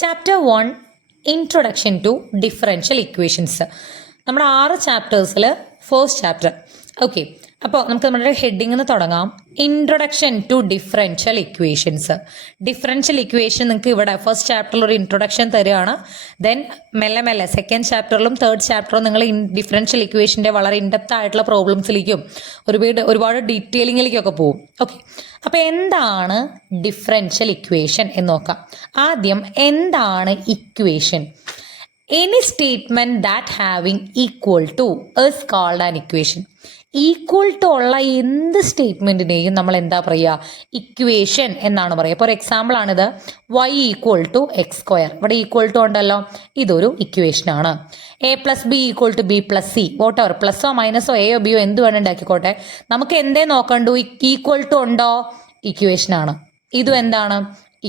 Chapter 1 introduction to differential equations. നമ്മുടെ 6 ചാപ്റ്റേഴ്സിൽ first chapter. Okay, അപ്പോൾ നമുക്ക് നമ്മുടെ ഹെഡിങ്ങിൽ നിന്ന് തുടങ്ങാം. Introduction to differential equations. Differential equation നിങ്ങൾക്ക് ഇവിടെ ഫസ്റ്റ് ചാപ്റ്ററിൽ ഒരു ഇൻട്രൊഡക്ഷൻ തരികയാണ്. ദെൻ മെല്ലെ മെല്ലെ സെക്കൻഡ് ചാപ്റ്ററിലും തേർഡ് ചാപ്റ്ററിലും നിങ്ങൾ ഡിഫറൻഷ്യൽ ഇക്വേഷൻ്റെ വളരെ ഇൻഡെപ്ത് ആയിട്ടുള്ള പ്രോബ്ലംസിലേക്കും ഒരുപാട് ഡീറ്റെയിലിങ്ങിലേക്കൊക്കെ പോകും. ഓക്കെ, അപ്പോൾ എന്താണ് ഡിഫറൻഷ്യൽ ഇക്വേഷൻ എന്ന് നോക്കാം. ആദ്യം എന്താണ് equation? Any statement that having equal to is called an equation. Equal to ഉള്ള എന്ത് സ്റ്റേറ്റ്മെന്റിനെയും നമ്മൾ എന്താ പറയുക? ഇക്വേഷൻ എന്നാണ് പറയുക. ഇപ്പോൾ ഒരു എക്സാമ്പിൾ ആണിത്, y equal to X square. ഇവിടെ ഈക്വൽ ടു ഉണ്ടല്ലോ, ഇതൊരു ഇക്വേഷനാണ്. a plus B equal to B plus C, whatever, പ്ലസ്സോ മൈനസോ എയോ ബിയോ എന്ത് വേണം ഉണ്ടാക്കിക്കോട്ടെ, നമുക്ക് എന്തേ നോക്കണ്ടു? ഈക്വൽ ടു ഉണ്ടോ? ഇക്വേഷനാണ്. ഇതും എന്താണ്?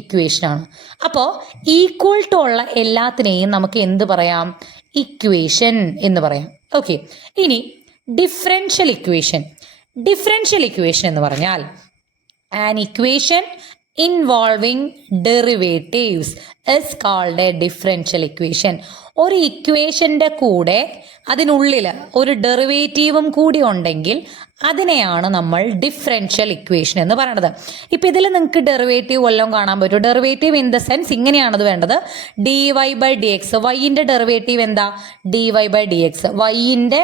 ഇക്വേഷനാണ്. അപ്പോൾ ഈക്വൽ ടു ഉള്ള എല്ലാത്തിനെയും നമുക്ക് എന്ത് പറയാം? ഇക്വേഷൻ എന്ന് പറയാം. ഓക്കെ, ഇനി ഡിഫറൻഷ്യൽ ഇക്വേഷൻ. ഡിഫറൻഷ്യൽ ഇക്വേഷൻ എന്ന് പറഞ്ഞാൽ an equation involving derivatives is called a differential equation. ഒരു ഇക്വേഷൻ്റെ കൂടെ അതിനുള്ളിൽ ഒരു ഡെറിവേറ്റീവും കൂടി ഉണ്ടെങ്കിൽ അതിനെയാണ് നമ്മൾ ഡിഫറൻഷ്യൽ ഇക്വേഷൻ എന്ന് പറയുന്നത്. ഇപ്പം ഇതിൽ നിങ്ങൾക്ക് ഡെറിവേറ്റീവ് വല്ലതും കാണാൻ പറ്റും. ഡെറിവേറ്റീവ് ഇൻ ദ സെൻസ് ഇങ്ങനെയാണത് വേണ്ടത്: D Y by D X. വൈൻ്റെ ഡെറിവേറ്റീവ് എന്താ? D Y by D X. വൈൻ്റെ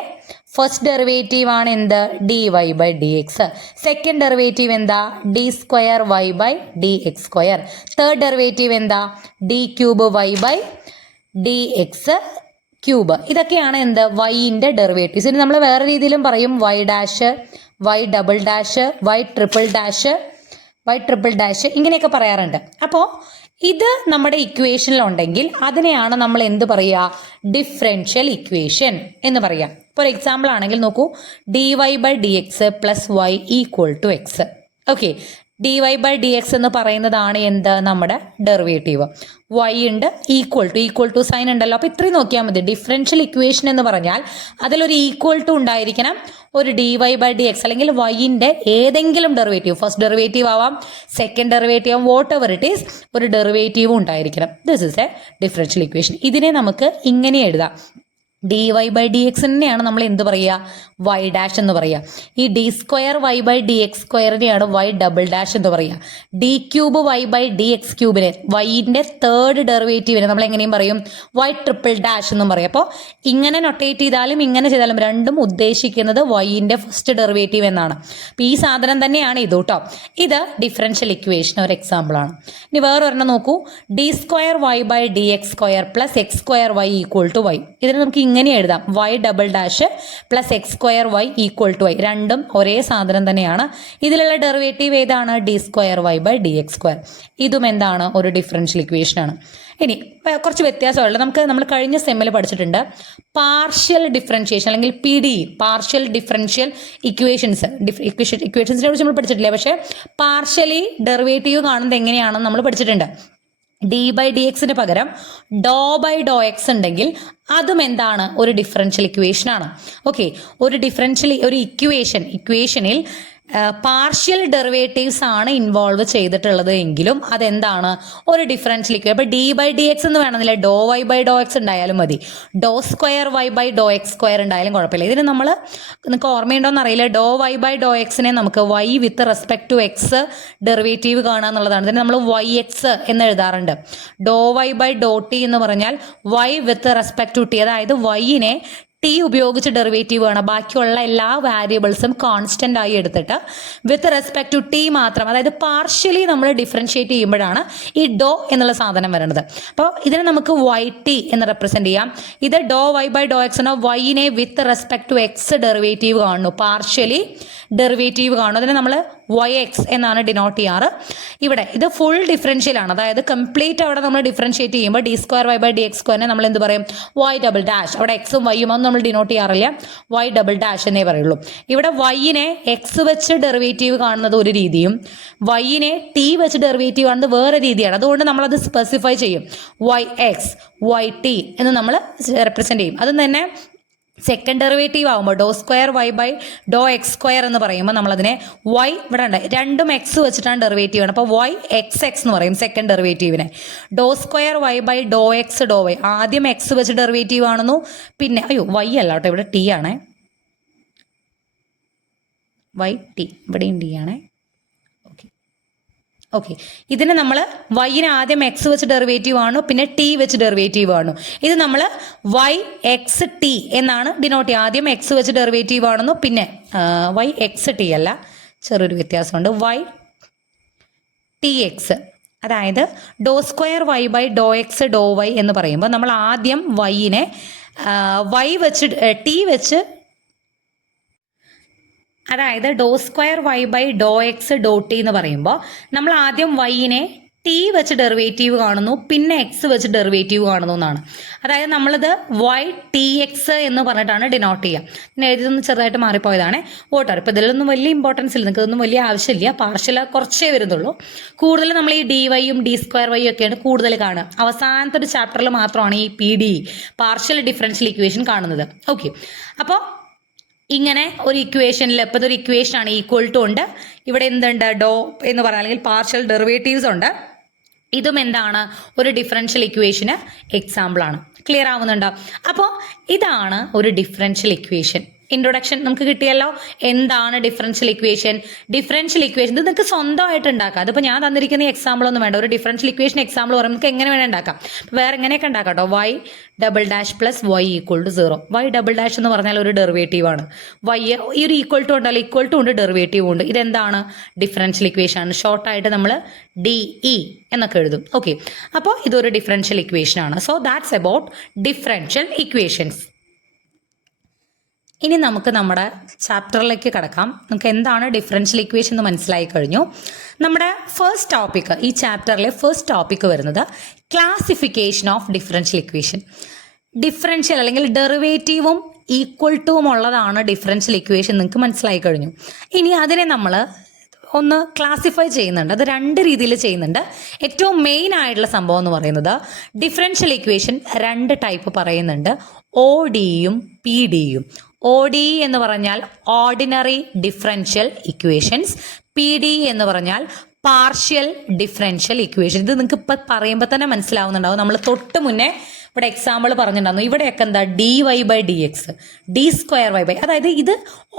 ഫസ്റ്റ് ഡെറിവേറ്റീവ് ആണ് എന്ത്? D Y by D X. Second derivative എന്താ? D square Y by D X square. Third derivative എന്താ? D cube Y by D X cube. ഇതൊക്കെയാണ് എന്ത്? വൈൻ്റെ ഡെറിവേറ്റീവ്സ്. ഇനി നമ്മൾ വേറെ രീതിയിലും പറയും: Y dash, Y double dash, Y triple dash, Y triple dash, ഇങ്ങനെയൊക്കെ പറയാറുണ്ട്. അപ്പോൾ ഇത് നമ്മുടെ ഇക്വേഷനിലുണ്ടെങ്കിൽ അതിനെയാണ് നമ്മൾ എന്ത് പറയുക? ഡിഫറൻഷ്യൽ ഇക്വേഷൻ എന്ന് പറയാം. ഇപ്പോൾ ഒരു എക്സാമ്പിൾ ആണെങ്കിൽ നോക്കൂ: D Y by D X plus Y equal to X. Okay, D Y by D X എന്ന് പറയുന്നതാണ് എന്ത്? നമ്മുടെ ഡെറിവേറ്റീവ്. വൈ ഉണ്ട്, ഈക്വൽ ടു സൈൻ ഉണ്ടല്ലോ. അപ്പോൾ ഇത്രയും നോക്കിയാൽ മതി. ഡിഫറൻഷ്യൽ ഇക്വേഷൻ എന്ന് പറഞ്ഞാൽ അതിലൊരു ഈക്വൽ ടു ഉണ്ടായിരിക്കണം, ഒരു d Y by D x അല്ലെങ്കിൽ വൈൻ്റെ ഏതെങ്കിലും ഡെറിവേറ്റീവ്, ഫസ്റ്റ് ഡെറിവേറ്റീവ് ആവാം, സെക്കൻഡ് ഡെറിവേറ്റീവ് ആവാം, വോട്ട് എവർ ഇറ്റ് ഈസ്, ഒരു ഡെറിവേറ്റീവും ഉണ്ടായിരിക്കണം. This is a differential equation. ഇതിനെ നമുക്ക് ഇങ്ങനെ എഴുതാം: d Y by D x തന്നെയാണ് നമ്മൾ എന്ത് പറയുക? വൈ ഡാഷ് എന്ന് പറയുക. ഈ d square Y by D x സ്ക്വയറിനെയാണ് വൈ ഡബിൾ ഡാഷ് എന്ന് പറയുക. D cube Y by D x ക്യൂബിനെ, വൈൻ്റെ തേർഡ് ഡെറിവേറ്റീവിനെ നമ്മൾ എങ്ങനെയും പറയും? വൈ ട്രിപ്പിൾ ഡാഷ് എന്നും പറയും. അപ്പോൾ ഇങ്ങനെ നൊട്ടേറ്റ് ചെയ്താലും ഇങ്ങനെ ചെയ്താലും രണ്ടും ഉദ്ദേശിക്കുന്നത് വൈൻ്റെ ഫസ്റ്റ് ഡെറിവേറ്റീവ് എന്നാണ്. അപ്പോൾ ഈ സാധനം തന്നെയാണ് ഇത് കേട്ടോ. ഇത് ഡിഫറൻഷ്യൽ ഇക്വേഷൻ ഒരു എക്സാമ്പിളാണ്. ഇനി വേറൊരെണ്ണം നോക്കൂ: D square Y by D X square plus X square Y equal to Y. ഇതിന് നമുക്ക് ഇങ്ങനെ എഴുതാം: Y double dash plus X square Y equal to Y. രണ്ടും ഒരേ സാധനം തന്നെയാണ്. ഇതിലുള്ള ഡെറിവേറ്റീവ് ഏതാണ്? D square Y by D X square. ഇതും എന്താണ്? ഒരു ഡിഫറൻഷ്യൽ ഇക്വേഷൻ ആണ്. ഇനി കുറച്ച് വ്യത്യാസമുള്ളത് നമ്മൾ കഴിഞ്ഞ സെമ്മിൽ പഠിച്ചിട്ടുണ്ട്: പാർഷ്യൽ ഡിഫറൻഷിയേഷൻ അല്ലെങ്കിൽ പി ഡി, പാർഷ്യൽ ഡിഫറൻഷ്യൽ ഇക്വേഷൻസിനെ കുറിച്ച് നമ്മൾ പഠിച്ചിട്ടില്ല. പക്ഷേ പാർഷ്യലി ഡെറിവേറ്റീവ് കാണുന്നത് എങ്ങനെയാണെന്ന് നമ്മൾ പഠിച്ചിട്ടുണ്ട്. ഡി ബൈ ഡി എക്സിന് പകരം ഡോ ബൈ ഡോ എക്സ് ഉണ്ടെങ്കിൽ അതും എന്താണ്? ഒരു ഡിഫറൻഷ്യൽ ഇക്വേഷൻ ആണ്. ഓക്കെ, ഒരു ഇക്വേഷനിൽ പാർഷ്യൽ ഡെറിവേറ്റീവ്സ് ആണ് ഇൻവോൾവ് ചെയ്തിട്ടുള്ളത് എങ്കിലും അതെന്താണ്? ഒരു ഡിഫറൻഷ്യൽ ഇക്വേഷൻ. അപ്പോൾ ഡി ബൈ ഡി എക്സ് എന്ന് വേണമെന്നില്ല, doe Y by doe x ഉണ്ടായാലും മതി, doe square Y by doe x square ഉണ്ടായാലും കുഴപ്പമില്ല. ഇതിന് നിങ്ങൾക്ക് ഓർമ്മയുണ്ടോയെന്ന് അറിയില്ല, ഡോ വൈ ബൈ ഡോ എക്സിനെ നമുക്ക് Y with respect to X derivative കാണുക എന്നുള്ളതാണ്. ഇതിന് നമ്മൾ വൈ എക്സ് എന്ന് എഴുതാറുണ്ട്. ഡോ വൈ ബൈ ഡോ ടി എന്ന് പറഞ്ഞാൽ Y with respect to T, അതായത് വൈനെ ടി ഉപയോഗിച്ച് ഡെറിവേറ്റീവ് ആണ്, ബാക്കിയുള്ള എല്ലാ വാരിയബിൾസും കോൺസ്റ്റന്റ് ആയി എടുത്തിട്ട് വിത്ത് റെസ്പെക്ട് ടു ടി മാത്രം, അതായത് പാർഷ്യലി നമ്മൾ ഡിഫറൻഷിയേറ്റ് ചെയ്യുമ്പോഴാണ് ഈ ഡോ എന്നുള്ള സാധനം വരുന്നത്. അപ്പോൾ ഇതിനെ നമുക്ക് വൈ ടി എന്ന് റെപ്രസെന്റ് ചെയ്യാം. ഇത് doe Y by doe x എന്നോ വൈനെ with respect to X derivative കാണുന്നു, പാർഷ്യലി ഡെറിവേറ്റീവ് കാണുന്നു. അതിനെ നമ്മൾ വൈ എക്സ് എന്നാണ് ഡിനോട്ട് ചെയ്യാറ്. ഇവിടെ ഇത് ഫുൾ ഡിഫറൻഷ്യൽ ആണ്, അതായത് കംപ്ലീറ്റ് അവിടെ നമ്മൾ ഡിഫറൻഷിയേറ്റ് ചെയ്യുമ്പോൾ d square Y by D x സ്ക്വയറിനെ നമ്മൾ എന്ത് പറയും? Y double dash. അവിടെ എക്സും വൈയും ഒന്നും നമ്മൾ ഡിനോട്ട് ചെയ്യാറില്ല, വൈ ഡബിൾ ഡാഷ് എന്നേ പറയുള്ളൂ. ഇവിടെ വൈനെ എക്സ് വെച്ച് ഡെറിവേറ്റീവ് കാണുന്നത് ഒരു രീതിയും വൈനെ ടി വെച്ച് ഡെറിവേറ്റീവ് കാണുന്നത് വേറെ രീതിയാണ്. അതുകൊണ്ട് നമ്മളത് സ്പെസിഫൈ ചെയ്യും: വൈ എക്സ്, വൈ ടി എന്ന് നമ്മൾ റെപ്രസെന്റ് ചെയ്യും. അതും തന്നെ സെക്കൻഡ് ഡെറിവേറ്റീവ് ആകുമ്പോൾ doe square Y by doe x square എന്ന് പറയുമ്പോൾ നമ്മളതിനെ വൈ ഇവിടെ ഉണ്ട്, രണ്ടും എക്സ് വെച്ചിട്ടാണ് ഡെറിവേറ്റീവ് ആണ്. അപ്പോൾ വൈ എക്സ് എക്സ് എന്ന് പറയും സെക്കൻഡ് ഡെറിവേറ്റീവിനെ. Doe square Y by doe x doe y, ആദ്യം എക്സ് വെച്ച് ഡെറിവേറ്റീവ് ആണെന്നു, പിന്നെ വൈ അല്ല കേട്ടോ, ഇവിടെ ടി ആണേ, വൈ ടി, ഇവിടെയും ടി ആണേ. ഓക്കെ, ഇതിന് നമ്മൾ വൈന് ആദ്യം എക്സ് വെച്ച് ഡെറിവേറ്റീവ് ആണ്, പിന്നെ ടി വെച്ച് ഡെറിവേറ്റീവ് ആണ്. ഇത് നമ്മൾ വൈ എക്സ് ടി എന്നാണ് ഡിനോട്ട് ചെയ്യുക. ആദ്യം എക്സ് വെച്ച് ഡെറിവേറ്റീവ് ആണെന്നു, പിന്നെ വൈ എക്സ് ടി അല്ല, ചെറിയൊരു വ്യത്യാസമുണ്ട്, വൈ ടി എക്സ്. അതായത് doe square Y by doe x doe y എന്ന് പറയുമ്പോൾ നമ്മൾ ആദ്യം വൈനെ വൈ വെച്ച് ടി വെച്ച്, അതായത് doe square Y by doe x doe T എന്ന് പറയുമ്പോൾ നമ്മൾ ആദ്യം വൈനെ ടി വെച്ച് ഡെറിവേറ്റീവ് കാണുന്നു, പിന്നെ എക്സ് വെച്ച് ഡെറിവേറ്റീവ് കാണുന്നു എന്നാണ്. അതായത് നമ്മളിത് വൈ ടി എക്സ് എന്ന് പറഞ്ഞിട്ടാണ് ഡിനോട്ട് ചെയ്യുക. പിന്നെ എഴുതിയൊന്ന് ചെറുതായിട്ട് മാറിപ്പോയതാണ് വോട്ടർ. ഇപ്പോൾ ഇതിലൊന്നും വലിയ ഇമ്പോർട്ടൻസ് ഇല്ല, നിങ്ങൾക്ക് ഇതൊന്നും വലിയ ആവശ്യമില്ല, പാർഷ്യൽ കുറച്ചേ വരുന്നുള്ളൂ. കൂടുതൽ നമ്മൾ ഈ ഡി വൈയും ഡി സ്ക്വയർ വൈയും ഒക്കെയാണ് കൂടുതൽ കാണുക. അവസാനത്തെ ഒരു ചാപ്റ്ററിൽ മാത്രമാണ് ഈ P D partial differential equation കാണുന്നത്. ഓക്കെ, അപ്പോൾ ഇങ്ങനെ ഒരു ഇക്വേഷനിൽ ഇപ്പോൾ ഇതൊരു ഇക്വേഷനാണ്, ഈക്വൽ ടു ഉണ്ട്, ഇവിടെ എന്തുണ്ട് ഡോ എന്ന് പറഞ്ഞാൽ അല്ലെങ്കിൽ പാർഷ്യൽ ഡെറിവേറ്റീവ്സ് ഉണ്ട്. ഇതും എന്താണ്, ഒരു ഡിഫറൻഷ്യൽ ഇക്വേഷന് എക്സാമ്പിളാണ്. ക്ലിയർ ആവുന്നുണ്ടോ? അപ്പോൾ ഇതാണ് ഒരു ഡിഫറൻഷ്യൽ ഇക്വേഷൻ. ഇൻട്രൊഡക്ഷൻ നമുക്ക് കിട്ടിയല്ലോ. എന്താണ് ഡിഫറൻഷ്യൽ ഇക്വേഷൻ? ഡിഫറൻഷ്യൽ ഇക്വേഷൻ ഇത് നിങ്ങൾക്ക് സ്വന്തമായിട്ട് ഉണ്ടാക്കാം. അതിപ്പോൾ ഞാൻ തന്നിരിക്കുന്ന എക്സാമ്പിൾ ഒന്നും വേണ്ട, ഒരു ഡിഫറൻഷ്യൽ ഇക്വേഷൻ എക്സാമ്പിൾ പറയുമ്പോൾ നമുക്ക് എങ്ങനെ വേണം ഉണ്ടാക്കാം. വേറെ എങ്ങനെയൊക്കെ ഉണ്ടാക്കാം കേട്ടോ. Y double dash plus Y equal to 0. Y double dash എന്ന് പറഞ്ഞാൽ ഒരു ഡെറിവേറ്റീവ് ആണ്. വൈ ഈ ഒരു ഈക്വൽ ടു ഉണ്ടല്ലോ, ഈക്വൽ ടു ഉണ്ട്, ഡെറിവേറ്റീവ് ഉണ്ട്. ഇതെന്താണ്, ഡിഫറൻഷ്യൽ ഇക്വേഷൻ ആണ്. ഷോർട്ടായിട്ട് നമ്മൾ DE എന്നൊക്കെ എഴുതും. ഓക്കെ, അപ്പോൾ ഇതൊരു ഡിഫറൻഷ്യൽ ഇക്വേഷൻ ആണ്. So that's about differential equations. ഇനി നമുക്ക് നമ്മുടെ ചാപ്റ്ററിലേക്ക് കടക്കാം. നമുക്ക് എന്താണ് ഡിഫറൻഷ്യൽ ഇക്വേഷൻ എന്ന് മനസ്സിലായി കഴിഞ്ഞു. നമ്മുടെ ഫസ്റ്റ് ടോപ്പിക്ക്, ഈ ചാപ്റ്ററിലെ ഫസ്റ്റ് ടോപ്പിക്ക് വരുന്നത് classification of differential equation. Differential അല്ലെങ്കിൽ ഡെറിവേറ്റീവും ഈക്വൽ ടുവും ഉള്ളതാണ് ഡിഫറൻഷ്യൽ ഇക്വേഷൻ, നിങ്ങൾക്ക് മനസ്സിലായി കഴിഞ്ഞു. ഇനി അതിനെ നമ്മൾ ഒന്ന് ക്ലാസിഫൈ ചെയ്യുന്നുണ്ട്. അത് രണ്ട് രീതിയിൽ ചെയ്യുന്നുണ്ട്. ഏറ്റവും മെയിൻ ആയിട്ടുള്ള സംഭവം എന്ന് പറയുന്നത് ഡിഫറൻഷ്യൽ ഇക്വേഷൻ രണ്ട് ടൈപ്പ് പറയുന്നുണ്ട്, ODEയും PDEയും. ODE എന്ന് പറഞ്ഞാൽ ഓർഡിനറി ഡിഫറൻഷ്യൽ ഇക്വേഷൻസ്, PDE എന്ന് പറഞ്ഞാൽ പാർഷ്യൽ ഡിഫറൻഷ്യൽ ഇക്വേഷൻ. ഇത് നിങ്ങൾക്ക് ഇപ്പം പറയുമ്പോൾ തന്നെ മനസ്സിലാവുന്നുണ്ടാവും. നമ്മൾ തൊട്ട് മുന്നേ ഇവിടെ എക്സാമ്പിൾ പറഞ്ഞിട്ടുണ്ടായിരുന്നു. ഇവിടെയൊക്കെ എന്താ DY by DX, D square Y by, അതായത് ഇത്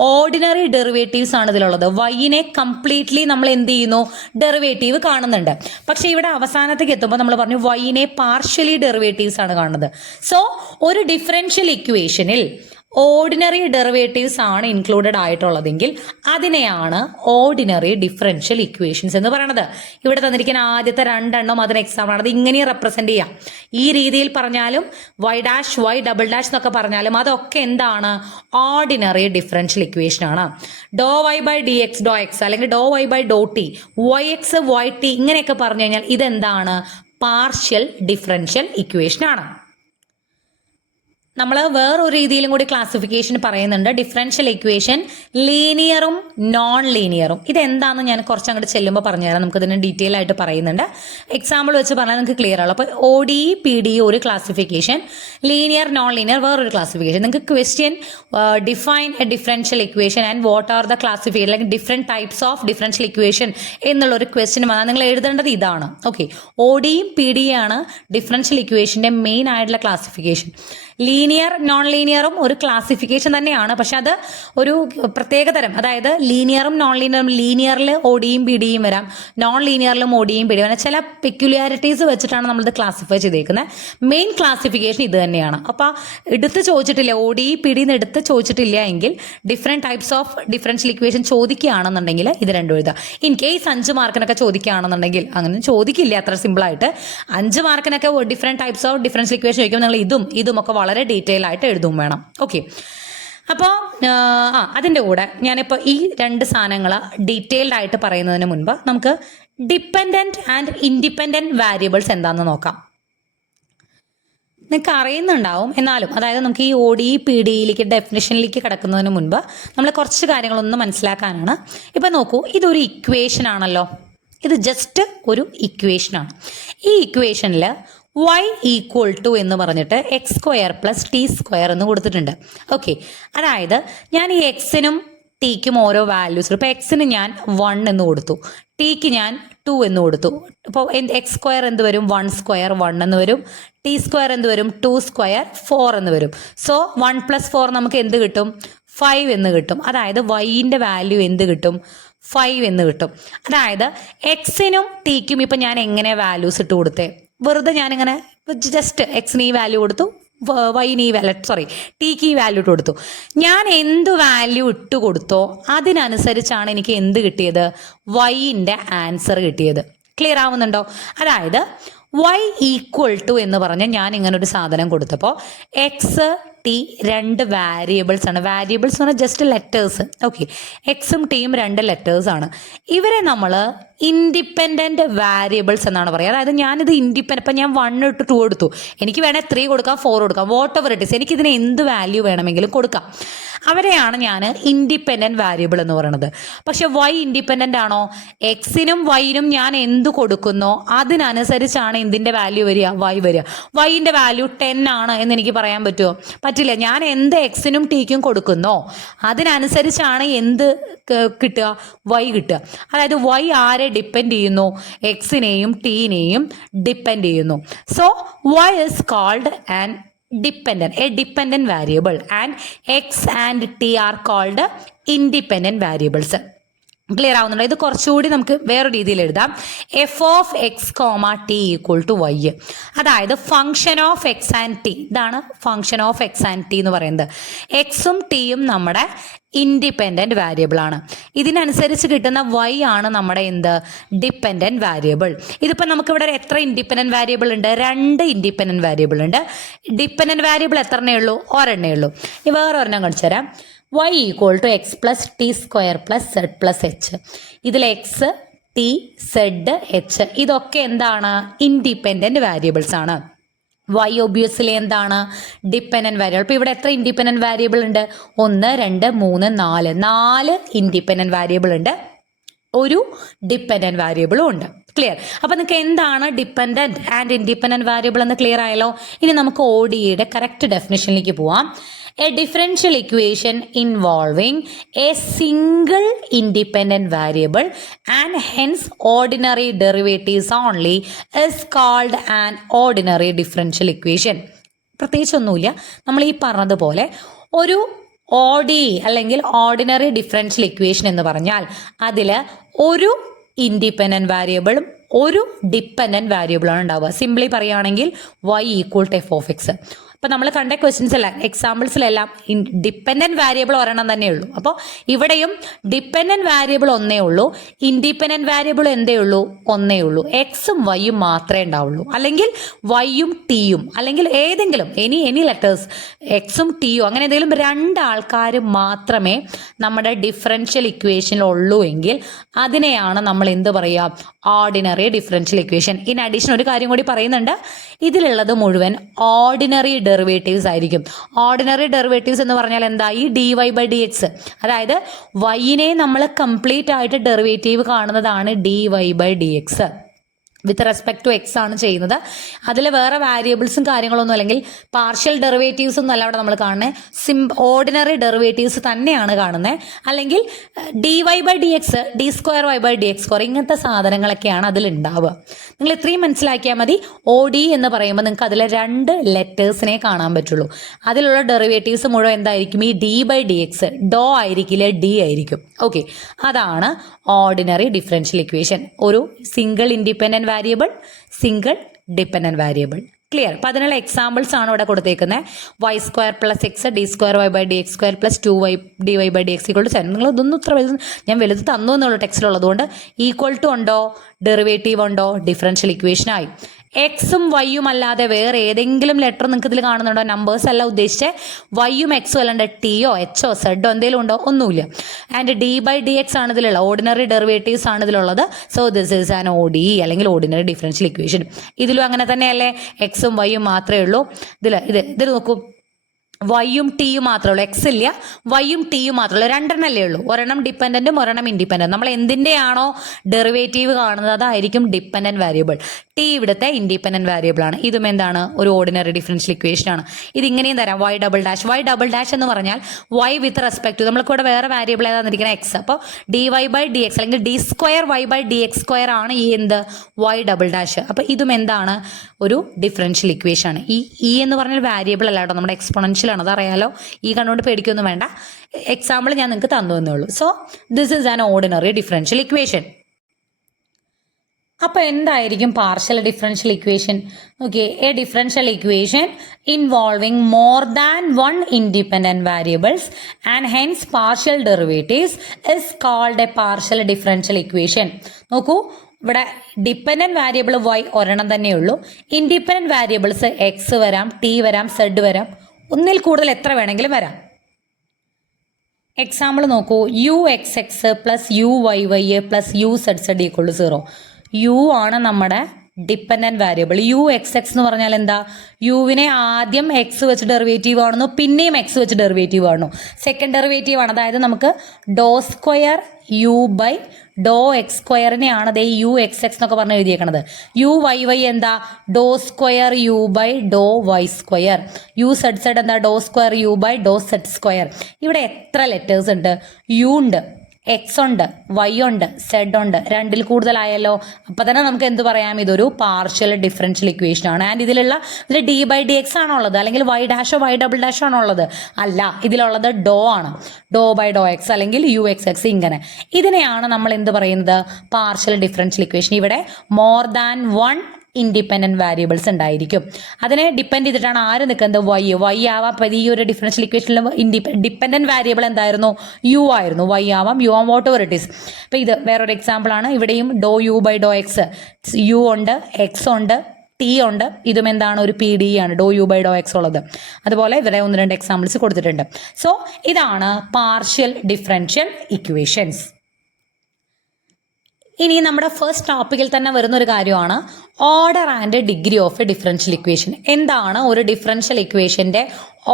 ഓർഡിനറി ഡെറിവേറ്റീവ്സ് ആണ് ഇതിലുള്ളത്. വൈനെ കംപ്ലീറ്റ്ലി നമ്മൾ എന്ത് ചെയ്യുന്നു, ഡെറിവേറ്റീവ് കാണുന്നുണ്ട്. പക്ഷേ ഇവിടെ അവസാനത്തേക്ക് എത്തുമ്പോൾ നമ്മൾ പറഞ്ഞു വൈനെ പാർഷ്യലി ഡെറിവേറ്റീവ്സ് ആണ് കാണുന്നത്. സോ ഒരു ഡിഫറൻഷ്യൽ ഇക്വേഷനിൽ ഓർഡിനറി ഡെറിവേറ്റീവ്സ് ആണ് ഇൻക്ലൂഡഡ് ആയിട്ടുള്ളതെങ്കിൽ അതിനെയാണ് ഓർഡിനറി ഡിഫറൻഷ്യൽ ഇക്വേഷൻസ് എന്ന് പറയുന്നത്. ഇവിടെ തന്നിരിക്കുന്ന ആദ്യത്തെ രണ്ടെണ്ണം അതിന് എക്സാമ്പിൾ ആണ്. അത് ഇങ്ങനെ റെപ്രസെന്റ് ചെയ്യാം. ഈ രീതിയിൽ പറഞ്ഞാലും y dash Y double dash എന്നൊക്കെ പറഞ്ഞാലും അതൊക്കെ എന്താണ്, ഓർഡിനറി ഡിഫറൻഷ്യൽ ഇക്വേഷൻ ആണ്. Doe Y by DX doe x അല്ലെങ്കിൽ doe Y by Dr t, YX YT ഇങ്ങനെയൊക്കെ പറഞ്ഞു കഴിഞ്ഞാൽ ഇതെന്താണ്, പാർഷ്യൽ ഡിഫറൻഷ്യൽ ഇക്വേഷൻ ആണ്. നമ്മൾ വേറൊരു രീതിയിലും കൂടി ക്ലാസിഫിക്കേഷൻ പറയുന്നുണ്ട്. ഡിഫറൻഷ്യൽ ഇക്വേഷൻ ലീനിയറും നോൺ ലീനിയറും. ഇതെന്താണെന്ന് ഞാൻ കുറച്ച് അങ്ങോട്ട് ചെല്ലുമ്പോൾ പറഞ്ഞുതരാം. നമുക്കിതിന് ഡീറ്റെയിൽ ആയിട്ട് പറയുന്നുണ്ട്. എക്സാമ്പിൾ വെച്ച് പറഞ്ഞാൽ നിങ്ങൾക്ക് ക്ലിയർ ആവും. അപ്പോൾ ODE PDE ഒരു ക്ലാസിഫിക്കേഷൻ, ലീനിയർ നോൺ ലീനിയർ വേറൊരു ക്ലാസിഫിക്കേഷൻ. നിങ്ങൾക്ക് question define a differential equation and what are the classification അല്ലെങ്കിൽ different types of differential equation എന്നുള്ളൊരു ക്വസ്റ്റ്യൻ വന്നാൽ നിങ്ങൾ എഴുതേണ്ടത് ഇതാണ്. ഓക്കെ, ODEയും PDE ആണ് ഡിഫറൻഷ്യൽ ഇക്വേഷൻ്റെ മെയിൻ ആയിട്ടുള്ള ക്ലാസിഫിക്കേഷൻ. ലീനിയർ നോൺ ലീനിയറും ഒരു ക്ലാസിഫിക്കേഷൻ തന്നെയാണ്, പക്ഷെ അത് ഒരു പ്രത്യേക തരം. അതായത് ലീനിയറും നോൺ ലീനിയറും, ലീനിയറിൽ ODEയും PDEയും വരാം, നോൺ ലീനിയറിലും ODEയും PDEയും വരാം. ചില പെക്യുലാരിറ്റീസ് വെച്ചിട്ടാണ് നമ്മളിത് ക്ലാസിഫൈ ചെയ്തേക്കുന്നത്. മെയിൻ ക്ലാസിഫിക്കേഷൻ ഇത് തന്നെയാണ്. അപ്പോൾ എടുത്ത് ചോദിച്ചിട്ടില്ല, ODE PDE എന്ന് എടുത്ത് ചോദിച്ചിട്ടില്ല എങ്കിൽ different types of differential equation ചോദിക്കുകയാണെന്നുണ്ടെങ്കിൽ ഇത് രണ്ടും എഴുതുക. ഇൻ കേസ് 5 മാർക്കിനൊക്കെ ചോദിക്കുകയാണെന്നുണ്ടെങ്കിൽ, അങ്ങനെ ചോദിക്കില്ല അത്ര സിമ്പിളായിട്ട്, 5 മാർക്കിനൊക്കെ different types of differential equation ചോദിക്കുമ്പോൾ നിങ്ങൾ ഇതും ഒക്കെ വളരെ ഡീറ്റെയിൽ ആയിട്ട് എഴുതും വേണം. ഓക്കെ, അപ്പോൾ അതിൻ്റെ കൂടെ ഞാനിപ്പോൾ ഈ രണ്ട് സാധനങ്ങൾ ഡീറ്റെയിൽഡ് ആയിട്ട് പറയുന്നതിന് മുൻപ് നമുക്ക് ഡിപ്പെൻഡൻറ്റ് ആൻഡ് ഇൻഡിപെൻഡൻറ്റ് വാരിയബിൾസ് എന്താണെന്ന് നോക്കാം. നിങ്ങൾക്ക് അറിയുന്നുണ്ടാവും, എന്നാലും അതായത് നമുക്ക് ഈ ODE PDEയിലേക്ക് ഡെഫിനിഷനിലേക്ക് കിടക്കുന്നതിന് മുൻപ് നമ്മൾ കുറച്ച് കാര്യങ്ങളൊന്ന് മനസ്സിലാക്കാനാണ്. ഇപ്പം നോക്കൂ, ഇതൊരു ഇക്വേഷൻ ആണല്ലോ. ഇത് ജസ്റ്റ് ഒരു ഇക്വേഷനാണ്. ഈ ഇക്വേഷനിൽ y ഈക്വൽ ടു എന്ന് പറഞ്ഞിട്ട് X square plus T square എന്ന് കൊടുത്തിട്ടുണ്ട്. ഓക്കെ, അതായത് ഞാൻ ഈ എക്സിനും ടിക്കും ഓരോ വാല്യൂസ്, ഇപ്പോൾ എക്സിന് ഞാൻ 1 എന്ന് കൊടുത്തു, ടിക്ക് ഞാൻ 2 എന്ന് കൊടുത്തു. അപ്പോൾ എക്സ് സ്ക്വയർ എന്ത് വരും? 1 സ്ക്വയർ 1 എന്ന് വരും. ടി സ്ക്വയർ എന്ത് വരും? 2 സ്ക്വയർ 4 എന്ന് വരും. സോ 1 + 4 നമുക്ക് എന്ത് കിട്ടും? 5 എന്ന് കിട്ടും. അതായത് വൈൻ്റെ വാല്യൂ എന്ത് കിട്ടും? 5 എന്ന് കിട്ടും. അതായത് എക്സിനും ടിക്കും ഇപ്പം ഞാൻ എങ്ങനെ വാല്യൂസ് ഇട്ട് കൊടുത്തേ? വെറുതെ ഞാനിങ്ങനെ ജസ്റ്റ് എക്സിന് ഈ വാല്യൂ കൊടുത്തു, വൈന് ഈ വാല്യൂ, സോറി ടിക്ക് ഈ വാല്യൂ ഇട്ട് കൊടുത്തു. ഞാൻ എന്ത് വാല്യൂ ഇട്ട് കൊടുത്തോ അതിനനുസരിച്ചാണ് എനിക്ക് എന്ത് കിട്ടിയത്? വൈൻ്റെ ആൻസർ കിട്ടിയത്. ക്ലിയർ ആവുന്നുണ്ടോ? അതായത് y ഈക്വൽ ടു എന്ന് പറഞ്ഞ് ഞാൻ ഇങ്ങനെ ഒരു സാധനം കൊടുത്തപ്പോൾ എക്സ് ടി രണ്ട് വാരിയബിൾസ് ആണ്. വാരിയബിൾസ് എന്ന് പറഞ്ഞാൽ ജസ്റ്റ് ലെറ്റേഴ്സ്. ഓക്കെ, എക്സും ടിയും രണ്ട് ലെറ്റേഴ്സ് ആണ്. ഇവരെ നമ്മൾ ഇൻഡിപെൻഡൻറ്റ് വാരിയബിൾസ് എന്നാണ് പറയുക. അതായത് ഞാനിത് ഇൻഡിപെൻഡൻ്റ്, ഇപ്പം ഞാൻ 1 ഇട്ട് 2 കൊടുത്തു, എനിക്ക് വേണേൽ 3 കൊടുക്കാം, 4 കൊടുക്കാം, വാട്ട് എവർ ഇറ്റ് ഈസ്, എനിക്കിതിന് എന്ത് വാല്യൂ വേണമെങ്കിലും കൊടുക്കാം. അവരെയാണ് ഞാൻ ഇൻഡിപെൻഡൻറ്റ് വാരിയബിൾ എന്ന് പറയുന്നത്. പക്ഷെ വൈ ഇൻഡിപെൻഡൻ്റ് ആണോ? എക്സിനും വൈനും ഞാൻ എന്ത് കൊടുക്കുന്നോ അതിനനുസരിച്ചാണ് എന്തിൻ്റെ വാല്യൂ വരിക? വൈ വരിക. വൈൻ്റെ വാല്യൂ 10 ആണ് എന്ന് എനിക്ക് പറയാൻ പറ്റുമോ? പറ്റില്ല. ഞാൻ എന്ത് എക്സിനും ടിക്കും കൊടുക്കുന്നോ അതിനനുസരിച്ചാണ് എന്ത് കിട്ടുക? വൈ കിട്ടുക. അതായത് വൈ ആരെ ഡിപ്പെൻഡ് ചെയ്യുന്നു? എക്സിനെയും ടീനെയും ഡിപ്പെൻഡ് ചെയ്യുന്നു. So Y is called an a dependent variable, and x and t are called independent variables. Clear ആവുന്നുണ്ടോ? ഇത് കുറച്ചുകൂടി നമുക്ക് വേറൊരു രീതിയിൽ എഴുതാം. F of x comma t equal to y. അതായത് function of x and t. ഇതാണ് function of x and t എന്ന് പറയുന്നത്. എക്സും ടിയും നമ്മുടെ ഇൻഡിപെൻഡൻറ്റ് വാരിയബിൾ ആണ്. ഇതിനനുസരിച്ച് കിട്ടുന്ന വൈ ആണ് നമ്മുടെ എന്ത്? Dependent variable. ഇതിപ്പോൾ നമുക്കിവിടെ എത്ര ഇൻഡിപെൻഡൻറ്റ് വാരിയബിൾ ഉണ്ട്? 2 ഇൻഡിപെൻഡൻറ്റ് വാരിയബിൾ ഉണ്ട്. ഡിപ്പെൻഡൻറ്റ് വാരിയബിൾ എത്രണ്ണേ ഉള്ളൂ? ഒരെണ്ണേ ഉള്ളൂ. ഇനി വേറെ ഒരെണ്ണം കാണിച്ചു തരാം. y equal to X plus T square plus Z plus H. ഇതിൽ എക്സ്, ടി, സെഡ്, എച്ച് ഇതൊക്കെ എന്താണ്? ഇൻഡിപെൻഡൻറ്റ് വാരിയബിൾസ് ആണ്. y ഒബ്വിയസ്ലി എന്താണ്? Dependent variable. ഇപ്പോൾ ഇവിടെ എത്ര ഇൻഡിപെൻഡൻറ്റ് വാരിയബിൾ ഉണ്ട്? 1, 2, 3, 4 ഇൻഡിപെൻഡൻറ്റ് വാരിയബിൾ ഉണ്ട്. ഒരു ഡിപ്പെൻഡൻറ്റ് വാരിയബിളും ഉണ്ട്. ക്ലിയർ? അപ്പോൾ നിങ്ങൾക്ക് എന്താണ് ഡിപ്പെൻഡൻറ്റ് ആൻഡ് ഇൻഡിപെൻഡൻറ്റ് വാരിയബിൾ എന്ന് ക്ലിയർ ആയല്ലോ. ഇനി നമുക്ക് ODEയുടെ കറക്റ്റ് ഡെഫിനിഷനിലേക്ക് പോവാം. A differential equation involving a single independent variable and hence ordinary derivatives only is called an ordinary differential equation. പ്രത്യേകിച്ചൊന്നുമില്ല, നമ്മൾ ഈ പറഞ്ഞതുപോലെ ഒരു ODE അല്ലെങ്കിൽ ഓർഡിനറി ഡിഫറൻഷ്യൽ ഇക്വേഷൻ എന്ന് പറഞ്ഞാൽ അതിൽ ഒരു ഇൻഡിപെൻഡൻറ്റ് വാരിയബിളും ഒരു ഡിപ്പെൻഡൻറ്റ് വാരിയബിളാണ് ഉണ്ടാവുക. സിംപ്ലി പറയുകയാണെങ്കിൽ y equal to F of X. അപ്പോൾ നമ്മൾ കണ്ട ക്വസ്റ്റ്യൻസ് എല്ലാം എക്സാമ്പിൾസിലെല്ലാം ഡിപ്പെൻഡൻറ്റ് വാരിയബിൾ ഒരെണ്ണം തന്നെ ഉള്ളൂ. അപ്പോൾ ഇവിടെയും ഡിപ്പെൻഡൻറ്റ് വാരിയബിൾ ഒന്നേ ഉള്ളൂ, ഇൻഡിപെൻഡൻറ്റ് വാരിയബിൾ എന്തേ ഉള്ളൂ? ഒന്നേ ഉള്ളൂ. എക്സും വൈയും മാത്രമേ ഉണ്ടാവുള്ളൂ. അല്ലെങ്കിൽ വൈയും ടിയും, അല്ലെങ്കിൽ ഏതെങ്കിലും എനി ലെറ്റേഴ്സ് എക്സും ടിയും, അങ്ങനെ ഏതെങ്കിലും 2 ആൾക്കാർ മാത്രമേ നമ്മുടെ ഡിഫറൻഷ്യൽ ഇക്വേഷനിൽ ഉള്ളൂ എങ്കിൽ അതിനെയാണ് നമ്മൾ എന്ത് പറയുക? Ordinary differential equation. In addition ഒരു കാര്യം കൂടി പറയുന്നുണ്ട്, ഇതിലുള്ളത് മുഴുവൻ ഓർഡിനറി ഡെറിവേറ്റീവ്സ് ആയിരിക്കും. ഓർഡിനറി ഡെറിവേറ്റീവ്സ് എന്ന് പറഞ്ഞാൽ എന്താ? ഈ dy/dx, അതായത് വൈനെ നമ്മൾ കംപ്ലീറ്റ് ആയിട്ട് ഡെറിവേറ്റീവ് കാണുന്നതാണ് dy/dx. With respect to X ആണ് ചെയ്യുന്നത്. അതിൽ വേറെ വാരിയബിൾസും കാര്യങ്ങളൊന്നും അല്ലെങ്കിൽ പാർഷ്യൽ ഡെറിവേറ്റീവ്സ് ഒന്നും അല്ല അവിടെ നമ്മൾ കാണുന്നത്. ഓർഡിനറി ഡെറിവേറ്റീവ്സ് തന്നെയാണ് കാണുന്നത്. അല്ലെങ്കിൽ dy/dx, d²y/dx², ഇങ്ങനത്തെ സാധനങ്ങളൊക്കെയാണ് അതിലുണ്ടാവുക. നിങ്ങൾ ഇത്രയും മനസ്സിലാക്കിയാൽ മതി. ODE എന്ന് പറയുമ്പോൾ നിങ്ങൾക്ക് അതിലെ 2 ലെറ്റേഴ്സിനെ കാണാൻ പറ്റുള്ളൂ. അതിലുള്ള ഡെറിവേറ്റീവ്സ് മുഴുവൻ എന്തായിരിക്കും? ഈ d/dx. ഡോ ആയിരിക്കില്ല, ഡി ആയിരിക്കും. ഓക്കെ, അതാണ് ഓർഡിനറി ഡിഫറൻഷ്യൽ ഇക്വേഷൻ. ഒരു single independent variable, single dependent variable. Clear? അപ്പോൾ അതിനുള്ള എക്സാമ്പിൾസ് ആണ് ഇവിടെ കൊടുത്തേക്കുന്നത്. y² + x d²y/dx² + 2y dy/dx = 7. നിങ്ങൾ ഇതൊന്നും ഇത്ര വലുത് ഞാൻ വലുത് തന്നു എന്നുള്ള ടെക്സ്റ്റിലുള്ളതുകൊണ്ട് ഈക്വൽ ടു ഉണ്ടോ, ഡെറിവേറ്റീവ് ഉണ്ടോ, ഡിഫറൻഷ്യൽ ഇക്വേഷനായി. എക്സും വൈയും അല്ലാതെ വേറെ ഏതെങ്കിലും ലെറ്റർ നിങ്ങൾക്ക് ഇതിൽ കാണുന്നുണ്ടോ? നമ്പേഴ്സ് അല്ല ഉദ്ദേശിച്ചത്. വൈയും എക്സും അല്ലാണ്ട് ടിയോ എച്ചോ സെഡോ എന്തെങ്കിലും ഉണ്ടോ? ഒന്നുമില്ല. ആൻഡ് d/dx ആണ് ഇതിലുള്ള ഓർഡിനറി ഡെറിവേറ്റീവ്സ് ആണ് ഇതിലുള്ളത്. So this is an ODE അല്ലെങ്കിൽ ഓർഡിനറി ഡിഫറൻഷ്യൽ ഇക്വേഷൻ. ഇതിലും അങ്ങനെ തന്നെയല്ലേ? എക്സും വൈയും മാത്രമേ ഉള്ളൂ. ഇതിൽ നോക്കൂ, വൈയും ടിയും മാത്രമേ ഉള്ളൂ, എക്സ് ഇല്ല, വൈയും ടിയും മാത്രമേ ഉള്ളൂ, രണ്ടെണ്ണല്ലേ ഉള്ളൂ, ഒരെണ്ണം ഡിപ്പെൻഡന്റും ഒരെണ്ണം ഇൻഡിപെൻഡന്റ്. നമ്മൾ എന്തിൻ്റെയാണോ ഡെറിവേറ്റീവ് കാണുന്നത് അതായിരിക്കും ഡിപ്പെൻഡന്റ് വാരിയബിൾ. ടി ഇവിടുത്തെ ഇൻഡിപെൻഡന്റ് വാരിയബിൾ ആണ്. ഇതും എന്താണ്, ഒരു ഓർഡിനറി ഡിഫറൻഷ്യൽ ഇക്വേഷൻ ആണ്. ഇത് ഇങ്ങനെയും തരാം, വൈ ഡബിൾ ഡാഷ് എന്ന് പറഞ്ഞാൽ വൈ വിത്ത് റെസ്പെക്ട് ടു, നമ്മൾക്ക് ഇവിടെ വേറെ വാരിയബിൾ ഏതാന്നിരിക്കുന്നത് എക്സ്, അപ്പോൾ d Y by D x അല്ലെങ്കിൽ d square Y by D X square ആണ് ഈ എന്ത് വൈ ഡബിൾ ഡാഷ്. അപ്പോൾ ഇതും എന്താണ്, ഒരു ഡിഫറൻഷ്യൽ ഇക്വേഷൻ ആണ്. ഈ എന്ന് പറഞ്ഞാൽ വാരിയബിൾ അല്ല കേട്ടോ, നമ്മുടെ എക്സ്പോണൻഷ്യൽ ആണ്, അതറിയാലോ. ഈ കണ്ടുകൊണ്ട് പേടിക്കൊന്നും വേണ്ട, എക്സാമ്പിൾ ഞാൻ നിങ്ങൾക്ക് തന്നു എന്നേ ഉള്ളൂ. So this is an ordinary differential equation. അപ്പോൾ എന്തായിരിക്കും partial differential equation? Okay, a differential equation involving more than one independent variables and hence partial derivatives is called a partial differential equation. നോക്കൂ, ഇവിടെ dependent variable y ഒരെണ്ണം തന്നെയുള്ളൂ, independent variables x വരാം, t വരാം, z വരാം, ഒന്നിൽ കൂടുതൽ എത്ര വേണമെങ്കിലും വരാം. എക്സാമ്പിൾ നോക്കൂ, u x x plus u y y plus u z z equal to 0. U ആണ് നമ്മുടെ dependent variable. U x x എന്ന് പറഞ്ഞാൽ എന്താ, യുവിനെ ആദ്യം എക്സ് വെച്ച് ഡെറിവേറ്റീവ് ആണെന്നു, പിന്നെയും എക്സ് വെച്ച് ഡെറിവേറ്റീവ് ആണു, സെക്കൻഡ് ഡെറിവേറ്റീവ് ആണ്. അതായത് നമുക്ക് doe square u by doe x സ്ക്വയറിനെയാണ് അതേ യു എക്സ് എക്സ് എന്നൊക്കെ പറഞ്ഞ് എഴുതിയേക്കണത്. യു വൈ വൈ എന്താ, doe square u by doe y square. U z z എന്താ, doe square u by doe z square. ഇവിടെ എത്ര ലെറ്റേഴ്സ് ഉണ്ട്, യു ഉണ്ട്, എക്സ് ഉണ്ട്, വൈ ഉണ്ട്, സെഡ് ഉണ്ട്, രണ്ടിൽ കൂടുതലായല്ലോ. അപ്പം തന്നെ നമുക്ക് എന്ത് പറയാം, ഇതൊരു പാർഷ്യൽ ഡിഫറൻഷ്യൽ ഇക്വേഷൻ ആണ്. ആൻഡ് ഇതിൽ ഡി ബൈ ഡി എക്സ് ആണോ ഉള്ളത്, അല്ലെങ്കിൽ വൈ ഡാഷോ വൈ ഡബിൾ ഡാഷോ ആണോ ഉള്ളത്? അല്ല, ഇതിലുള്ളത് ഡോ ആണ്, ഡോ ബൈ ഡോ എക്സ് അല്ലെങ്കിൽ യു എക്സ് എക്സ്. ഇങ്ങനെ ഇതിനെയാണ് നമ്മൾ എന്ത് പറയുന്നത്, പാർഷ്യൽ ഡിഫറൻഷ്യൽ ഇക്വേഷൻ. ഇവിടെ more than one independent variables ഉണ്ടായിരിക്കും. അതിനെ ഡിപ്പെൻഡ് ചെയ്തിട്ടാണ് ആര് നിൽക്കുന്നത്, വൈ ആവാം. അപ്പം ഈ ഒരു ഡിഫറൻഷ്യൽ ഇക്വേഷനിൽ ഡിപ്പെൻഡന്റ് വാരിയബിൾ എന്തായിരുന്നു, യു ആയിരുന്നു. വൈ ആവാം, യു ആം, വാട്ട് എവർ ഇറ്റ് ഈസ്. അപ്പം ഇത് വേറൊരു എക്സാമ്പിൾ ആണ്. ഇവിടെയും doe u by doe x, u ഉണ്ട്, എക്സ് ഉണ്ട്, ടി ഉണ്ട്, ഇതും എന്താണ്, ഒരു പി ഡി ആണ്, doe u by doe x ഉള്ളത്. അതുപോലെ ഇവിടെ 1-2 എക്സാമ്പിൾസ് കൊടുത്തിട്ടുണ്ട്. സോ ഇതാണ് പാർഷ്യൽ ഡിഫറൻഷ്യൽ ഇക്വേഷൻസ്. ഇനി നമ്മുടെ ഫസ്റ്റ് ടോപ്പിക്കിൽ തന്നെ വരുന്ന ഒരു കാര്യമാണ് order and degree of a differential equation. എന്താണ് ഒരു ഡിഫറൻഷ്യൽ ഇക്വേഷൻ്റെ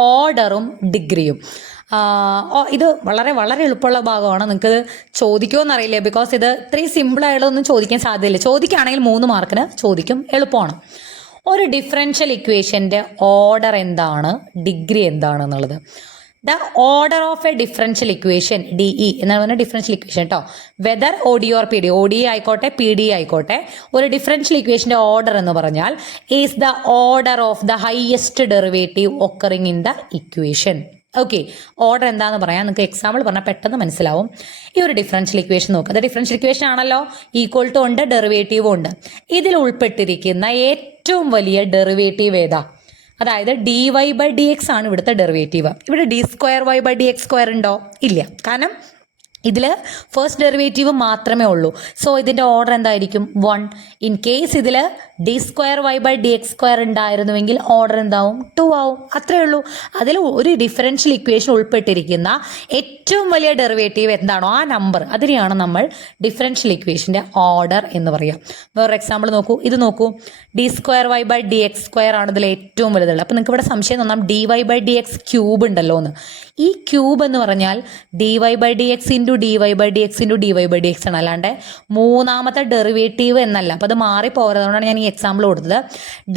ഓർഡറും ഡിഗ്രിയും? ഇത് വളരെ വളരെ എളുപ്പമുള്ള ഭാഗമാണ്. നിങ്ങൾക്ക് ചോദിക്കുമോ എന്നറിയില്ല, ബിക്കോസ് ഇത് ഇത്രയും സിമ്പിളായിട്ടൊന്നും ചോദിക്കാൻ സാധ്യതയില്ല. ചോദിക്കുകയാണെങ്കിൽ 3 മാർക്കിന് ചോദിക്കും, എളുപ്പമാണ്. ഒരു ഡിഫറൻഷ്യൽ ഇക്വേഷൻ്റെ ഓർഡർ എന്താണ്, ഡിഗ്രി എന്താണ് എന്നുള്ളത്. The order of a differential equation, D E എന്നാണ് പറഞ്ഞാൽ ഡിഫറൻഷ്യൽ ഇക്വേഷൻ കേട്ടോ, whether O D or P D, O D ആയിക്കോട്ടെ പി ഡി ആയിക്കോട്ടെ, ഒരു ഡിഫറൻഷ്യൽ ഇക്വേഷൻ്റെ ഓർഡർ എന്ന് പറഞ്ഞാൽ is the order of the highest derivative occurring in the equation. Okay, order എന്താണെന്ന് പറയാം, നിങ്ങൾക്ക് എക്സാമ്പിൾ പറഞ്ഞാൽ പെട്ടെന്ന് മനസ്സിലാവും. ഈ ഒരു ഡിഫറൻഷ്യൽ ഇക്വേഷൻ നോക്കുക, അത് ഡിഫറൻഷ്യൽ ഇക്വേഷൻ ആണല്ലോ, ഈക്വൽ ടു ഉണ്ട്, ഡെറിവേറ്റീവും ഉണ്ട്. ഇതിൽ ഉൾപ്പെട്ടിരിക്കുന്ന ഏറ്റവും വലിയ ഡെറിവേറ്റീവ് ഏതാ? അതായത് d Y by D x ആണ് ഇവിടുത്തെ ഡെറിവേറ്റീവ്. ഇവിടെ d square Y by D X square ഉണ്ടോ? ഇല്ല, കാരണം ഇതിൽ ഫസ്റ്റ് ഡെറിവേറ്റീവ് മാത്രമേ ഉള്ളൂ. സോ ഇതിൻ്റെ ഓർഡർ എന്തായിരിക്കും? 1. ഇൻ കേസ് ഇതിൽ d square Y by D X square ഉണ്ടായിരുന്നുവെങ്കിൽ ഓർഡർ എന്താവും? 2 ആവും. അത്രേ ഉള്ളൂ. അതിൽ ഒരു ഡിഫറൻഷ്യൽ ഇക്വേഷൻ ഉൾപ്പെട്ടിരിക്കുന്ന ഏറ്റവും വലിയ ഡെറിവേറ്റീവ് എന്താണോ ആ നമ്പർ, അതിനെയാണ് നമ്മൾ ഡിഫറൻഷ്യൽ ഇക്വേഷൻ്റെ ഓർഡർ എന്ന് പറയാം. വേറൊരു എക്സാമ്പിൾ നോക്കൂ, ഇത് നോക്കൂ, D square Y by D X square ആണ് ഇതിൽ ഏറ്റവും വലുതുള്ളത്. അപ്പോൾ നിങ്ങൾക്ക് ഇവിടെ സംശയം തോന്നാം, d Y by D X cube ഉണ്ടല്ലോ എന്ന്. ഈ ക്യൂബ് എന്ന് പറഞ്ഞാൽ d Y by D x into d Y by D x into d Y by D x ആണ്, അല്ലാണ്ട് മൂന്നാമത്തെ ഡെറിവേറ്റീവ് എന്നല്ല. അപ്പോൾ അത് മാറിപ്പോകരുത്, അതുകൊണ്ടാണ് ഞാൻ ഈ എക്സാമ്പിൾ കൊടുത്തത്.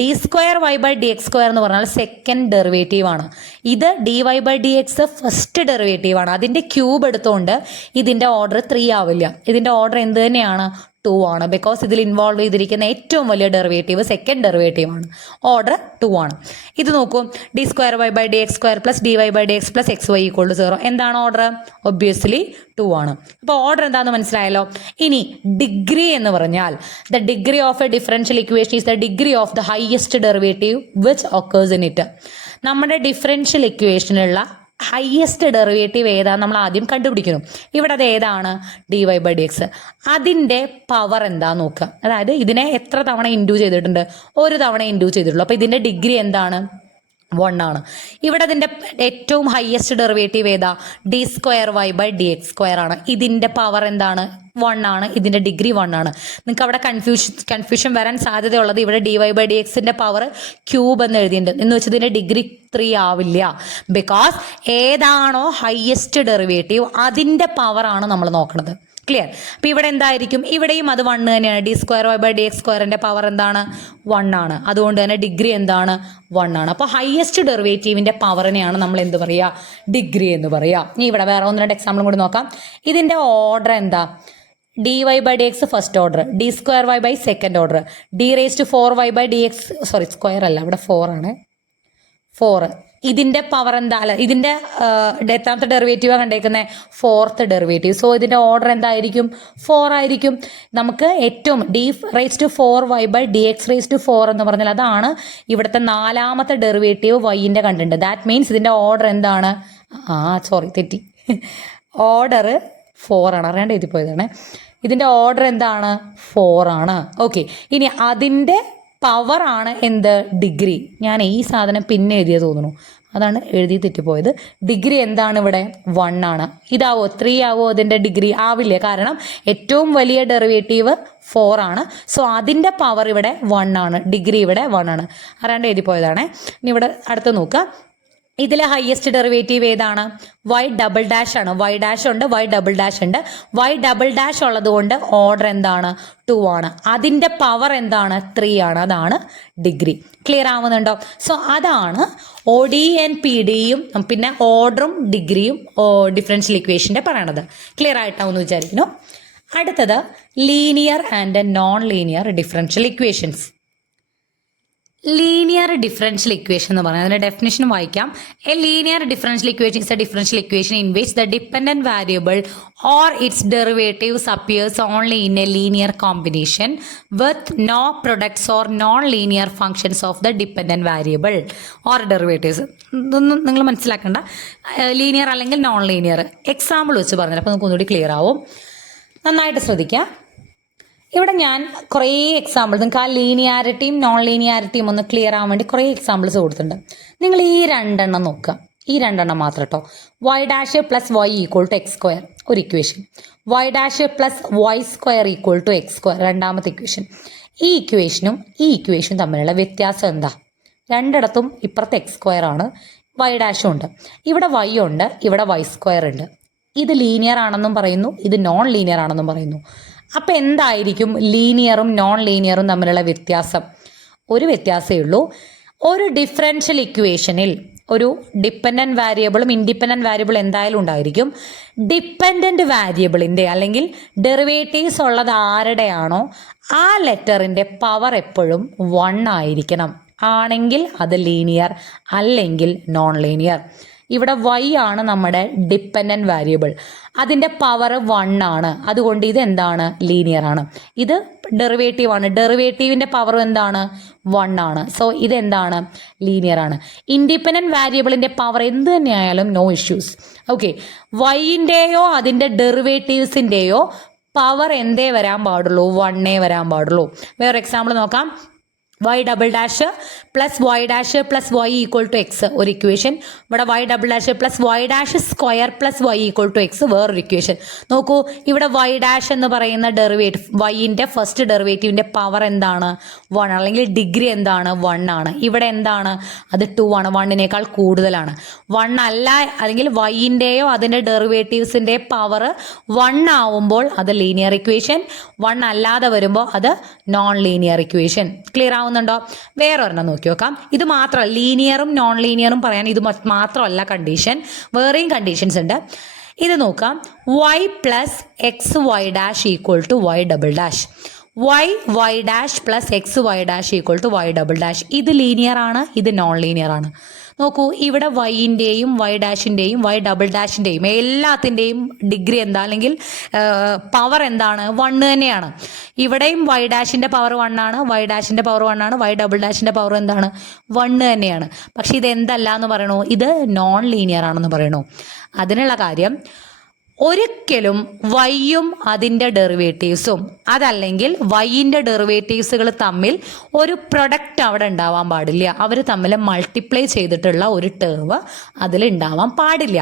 D square Y by D X square എന്ന് പറഞ്ഞാൽ സെക്കൻഡ് ഡെറിവേറ്റീവ് ആണ്. ഇത് d Y by D x first derivative ആണ്. അതിൻ്റെ ക്യൂബ് എടുത്തുകൊണ്ട് ഇതിൻ്റെ ഓർഡർ 3 ആവില്ല. ഇതിൻ്റെ ഓർഡർ എന്ത് തന്നെയാണ്? 2 ആണ്. ബിക്കോസ് ഇതിൽ ഇൻവോൾവ് ചെയ്തിരിക്കുന്ന ഏറ്റവും വലിയ ഡെറിവേറ്റീവ് സെക്കൻഡ് ഡെറിവേറ്റീവ് ആണ്. ഓർഡർ 2 ആണ്. ഇത് നോക്കൂ, D square Y by D X square plus d Y by D X plus x y equal to 0. എന്താണ് ഓർഡർ? ഒബ്വിയസ്ലി 2 ആണ്. അപ്പോൾ ഓർഡർ എന്താണെന്ന് മനസ്സിലായല്ലോ. ഇനി ഡിഗ്രി എന്ന് പറഞ്ഞാൽ the degree of a differential equation is the degree of the highest derivative which occurs in it. നമ്മുടെ differential ഇക്വേഷനുള്ള ഹയസ്റ്റ് ഡെറിവേറ്റീവ് ഏതാണെന്ന് നമ്മൾ ആദ്യം കണ്ടുപിടിക്കുന്നു. ഇവിടെ അത് ഏതാണ്? D Y by D x. അതിൻ്റെ പവർ എന്താന്ന് നോക്കുക. അതായത് ഇതിനെ എത്ര തവണ ഇൻഡ്യൂ ചെയ്തിട്ടുണ്ട്? 1 തവണ ഇൻഡ്യൂ ചെയ്തിട്ടുള്ളൂ. അപ്പോൾ ഇതിൻ്റെ ഡിഗ്രി എന്താണ്? 1 ആണ്. ഇവിടെ ഇതിൻ്റെ ഏറ്റവും ഹയസ്റ്റ് ഡെറിവേറ്റീവ് ഏതാ? D square Y by D X square ആണ്. ഇതിൻ്റെ പവർ എന്താണ്? 1 ആണ്. ഇതിൻ്റെ ഡിഗ്രി 1 ആണ്. നിങ്ങൾക്ക് അവിടെ കൺഫ്യൂഷൻ വരാൻ സാധ്യതയുള്ളത് ഇവിടെ ഡി വൈ ബൈ ഡി എക്സിൻ്റെ പവർ ക്യൂബ് എന്ന് എഴുതിയിട്ടുണ്ട്. എന്ന് വെച്ചാൽ ഇതിൻ്റെ ഡിഗ്രി 3 ആവില്ല. ബിക്കോസ് ഏതാണോ ഹയസ്റ്റ് ഡെറിവേറ്റീവ് അതിൻ്റെ പവറാണ് നമ്മൾ നോക്കുന്നത്. ക്ലിയർ? അപ്പം ഇവിടെ എന്തായിരിക്കും? ഇവിടെയും അത് 1 തന്നെയാണ്. D square Y by D x സ്ക്വയറിൻ്റെ പവർ എന്താണ്? 1 ആണ്. അതുകൊണ്ട് തന്നെ ഡിഗ്രി എന്താണ്? 1 ആണ്. അപ്പോൾ ഹയസ്റ്റ് ഡെറിവേറ്റീവിൻ്റെ പവറിനെയാണ് നമ്മൾ എന്ത് പറയുക? ഡിഗ്രി എന്ന് പറയുക. ഇനി ഇവിടെ വേറെ 1-2 എക്സാമ്പിളും കൂടി നോക്കാം. ഇതിൻ്റെ ഓർഡർ എന്താ? D Y by D x first order, d square Y by second order, d raise to 4 y by D x, sorry square അല്ല, ഇവിടെ 4 ആണ്. 4 ഇതിൻ്റെ പവർ എന്താ? അല്ല, ഇതിൻ്റെ എത്രാമത്തെ ഡെറിവേറ്റീവ് കണ്ടേക്കുന്നത്? 4th derivative. സോ ഇതിൻ്റെ ഓർഡർ എന്തായിരിക്കും? 4 ആയിരിക്കും. നമുക്ക് ഏറ്റവും d raise to 4 y by D x raise to 4 എന്ന് പറഞ്ഞാൽ അതാണ് ഇവിടുത്തെ 4ാമത്തെ ഡെറിവേറ്റീവ് വൈൻ്റെ കണ്ടിട്ടുണ്ട്. ദാറ്റ് മീൻസ് ഇതിൻ്റെ ഓർഡർ എന്താണ്? തെറ്റി. ഓർഡർ 4 ആണ്. അറിയാണ്ട് എഴുതി പോയതാണ്. ഇതിൻ്റെ ഓർഡർ എന്താണ്? 4 ആണ്. ഓക്കെ. ഇനി അതിൻ്റെ പവർ ആണ് എന്ത്? ഡിഗ്രി. ഞാൻ ഈ സാധനം പിന്നെ എഴുതിയത് തോന്നുന്നു, അതാണ് എഴുതി തെറ്റിപ്പോയത്. ഡിഗ്രി എന്താണ് ഇവിടെ? 1 ആണ്. ഇതാവോ 3 ആവോ അതിൻ്റെ ഡിഗ്രി? ആവില്ല. കാരണം ഏറ്റവും വലിയ ഡെറിവേറ്റീവ് 4 ആണ്. സോ അതിൻ്റെ പവർ ഇവിടെ 1 ആണ്. ഡിഗ്രി ഇവിടെ 1 ആണ്. അറിയാണ്ട് എഴുതി പോയതാണ്. ഇനി ഇവിടെ അടുത്ത് നോക്കുക. ഇതിലെ ഹയസ്റ്റ് ഡെറിവേറ്റീവ് ഏതാണ്? വൈ ഡബിൾ ഡാഷ് ആണ്. വൈ ഡാഷ് ഉണ്ട്, വൈ ഡബിൾ ഡാഷ് ഉണ്ട്. വൈ ഡബിൾ ഡാഷ് ഉള്ളത് കൊണ്ട് ഓർഡർ എന്താണ്? 2 ആണ്. അതിൻ്റെ പവർ എന്താണ്? 3 ആണ്. അതാണ് ഡിഗ്രി. ക്ലിയർ ആവുന്നുണ്ടോ? സോ അതാണ് ഒ ഡി എൻ പി ഡിയും പിന്നെ ഓർഡറും ഡിഗ്രിയും ഡിഫറൻഷ്യൽ ഇക്വേഷൻ്റെ പറയണത്. ക്ലിയർ ആയിട്ടാവുമെന്ന് വിചാരിക്കുന്നു. അടുത്തത് linear and non linear differential equations. Linear differential equation എന്ന് പറയുന്നത് അതിൻ്റെ ഡെഫിനിഷൻ വായിക്കാം. A linear differential equation is a differential equation in which the dependent variable or its derivatives appears only in a linear combination with no products or non linear functions of the dependent variable or derivatives. ഇതൊന്നും നിങ്ങൾ മനസ്സിലാക്കേണ്ട. Linear അല്ലെങ്കിൽ non linear example വെച്ച് പറഞ്ഞാൽ അപ്പോൾ നമുക്ക് ഒന്നുകൂടി clear ആവും. നന്നായിട്ട് ശ്രദ്ധിക്കുക. ഇവിടെ ഞാൻ കുറേ എക്സാമ്പിൾസ്, നിങ്ങൾക്ക് ആ ലീനിയാരിറ്റിയും നോൺ ലീനിയാരിറ്റിയും ഒന്ന് ക്ലിയർ ആവാൻ വേണ്ടി കുറേ എക്സാമ്പിൾസ് കൊടുത്തിട്ടുണ്ട്. നിങ്ങൾ ഈ 2 നോക്കുക. ഈ 2 മാത്രം കേട്ടോ. Y dash plus Y equal to X square ഒരു equation, y dash plus y square equal to X square രണ്ടാമത്തെ ഇക്വേഷൻ. ഈ ഇക്വേഷനും ഈ ഇക്വേഷനും തമ്മിലുള്ള വ്യത്യാസം എന്താ? രണ്ടിടത്തും ഇപ്പുറത്തെ എക്സ് സ്ക്വയർ ആണ്, വൈ ഡാഷും ഉണ്ട്. ഇവിടെ വൈ ഉണ്ട്, ഇവിടെ വൈ സ്ക്വയർ ഉണ്ട്. ഇത് ലീനിയർ ആണെന്നും പറയുന്നു, ഇത് നോൺ ലീനിയർ ആണെന്നും പറയുന്നു. അപ്പം എന്തായിരിക്കും ലീനിയറും നോൺ ലീനിയറും തമ്മിലുള്ള വ്യത്യാസം? ഒരു വ്യത്യാസമേ ഉള്ളൂ. ഒരു ഡിഫറൻഷ്യൽ ഇക്വേഷനിൽ ഒരു ഡിപ്പെൻഡൻറ്റ് വാരിയബിളും ഇൻഡിപെൻഡൻറ്റ് വാരിയബിൾ എന്തായാലും ഉണ്ടായിരിക്കും. ഡിപ്പെൻഡൻറ്റ് വാരിയബിളിൻ്റെ അല്ലെങ്കിൽ ഡെറിവേറ്റീവ്സ് ഉള്ളത് ആരുടെയാണോ ആ ലെറ്ററിൻ്റെ പവർ എപ്പോഴും 1 ആയിരിക്കണം. ആണെങ്കിൽ അത് ലീനിയർ, അല്ലെങ്കിൽ നോൺ ലീനിയർ. ഇവിടെ y ആണ് നമ്മുടെ ഡിപ്പെൻഡൻറ്റ് വാരിയബിൾ, അതിൻ്റെ പവർ 1 ആണ്. അതുകൊണ്ട് ഇത് എന്താണ്? ലീനിയർ ആണ്. ഇത് ഡെറിവേറ്റീവ് ആണ്, ഡെറിവേറ്റീവിൻ്റെ പവർ എന്താണ്? 1 ആണ്. സോ ഇതെന്താണ്? ലീനിയർ ആണ്. ഇൻഡിപെൻഡൻറ്റ് വാരിയബിളിൻ്റെ പവർ എന്ത് തന്നെയായാലും നോ ഇഷ്യൂസ്. ഓക്കെ, വൈൻ്റെയോ അതിൻ്റെ ഡെറിവേറ്റീവ്സിൻ്റെയോ പവർ എന്തേ വരാൻ പാടുള്ളൂ? 1 വരാൻ പാടുള്ളൂ. വേറെ എക്സാമ്പിൾ നോക്കാം. Y double dash plus y dash plus Y equal to x ഒരു ഇക്വേഷൻ. ഇവിടെ y double dash plus y dash square plus Y equal to x വേറൊരു ഇക്വേഷൻ. നോക്കൂ, ഇവിടെ വൈ ഡാഷ് എന്ന് പറയുന്ന ഡെറിവേറ്റീവ്, വൈൻ്റെ ഫസ്റ്റ് ഡെറിവേറ്റീവിൻ്റെ പവർ എന്താണ്? 1, അല്ലെങ്കിൽ ഡിഗ്രി എന്താണ്? 1 ആണ്. ഇവിടെ എന്താണ്? അത് 2 ആണ്, 1നേക്കാൾ കൂടുതലാണ്. 1 അല്ല, അല്ലെങ്കിൽ വൈൻ്റെയോ അതിൻ്റെ ഡെറിവേറ്റീവ്സിൻ്റെ പവർ 1 ആവുമ്പോൾ അത് ലീനിയർ ഇക്വേഷൻ, 1 അല്ലാതെ വരുമ്പോൾ അത് നോൺ ലീനിയർ ഇക്വേഷൻ. ക്ലിയർ ആവുന്നുണ്ടോ? വേറെ ഒരെണ്ണം നോക്കി നോക്കാം. ഇത് മാത്രമല്ല, ലീനിയറും നോൺ ലീനിയറും പറയാൻ ഇത് മാത്രമല്ല കണ്ടീഷൻ, വേറെയും കണ്ടീഷൻസ് ഉണ്ട്. ഇത് നോക്കാം. Y plus x y dash equal to y double dash, y dash plus x y dash equal to y double dash. ഇത് ലീനിയർ ആണ്, ഇത് നോൺ ലീനിയർ ആണ്. നോക്കൂ, ഇവിടെ വൈൻ്റെയും വൈ ഡാഷിൻ്റെയും വൈ ഡബിൾ ഡാഷിൻ്റെയും എല്ലാത്തിൻ്റെയും ഡിഗ്രി എന്താ, അല്ലെങ്കിൽ പവർ എന്താണ്? 1 തന്നെയാണ്. ഇവിടെയും വൈ ഡാഷിൻ്റെ പവർ 1 ആണ്, വൈ ഡാഷിൻ്റെ പവർ 1 ആണ്, വൈ ഡബിൾ ഡാഷിൻ്റെ പവർ എന്താണ്? 1 തന്നെയാണ്. പക്ഷെ ഇത് എന്തല്ല എന്ന് പറയണു? ഇത് നോൺ ലീനിയർ ആണെന്ന് പറയണു. അതിനുള്ള കാര്യം, ഒരിക്കലും വൈയും അതിൻ്റെ ഡെറിവേറ്റീവ്സും അതല്ലെങ്കിൽ വൈൻ്റെ ഡെറിവേറ്റീവ്സുകൾ തമ്മിൽ ഒരു പ്രൊഡക്റ്റ് അവിടെ ഉണ്ടാവാൻ പാടില്ല. അവർ തമ്മിൽ മൾട്ടിപ്ലൈ ചെയ്തിട്ടുള്ള ഒരു ടേം അതിൽ ഉണ്ടാവാൻ പാടില്ല.